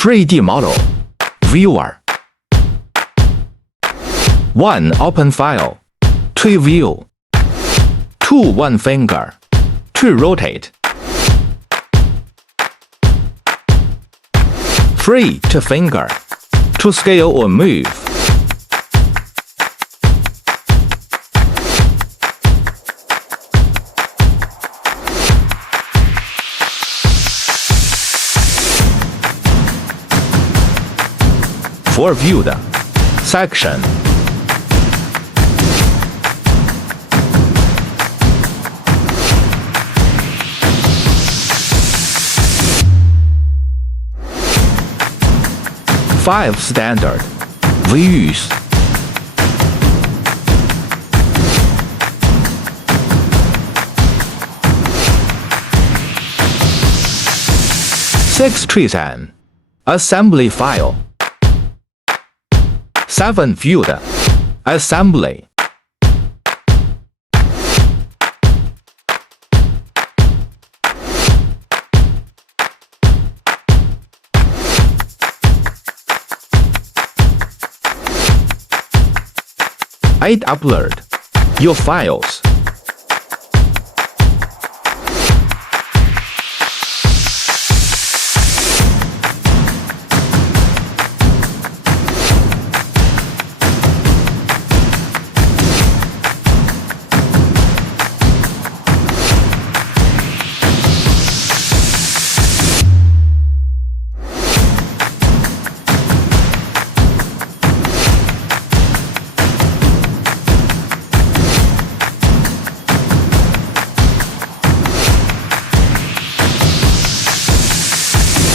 3D model. Viewer. 1. Open file. 2. View. 2. One finger. 2. Rotate. 3. Two finger. To scale or move. 4. Viewed. Section. 5. Standard. Views. 6. Treason. Assembly file. 7. Viewed. Assembly. 8. Upload your files.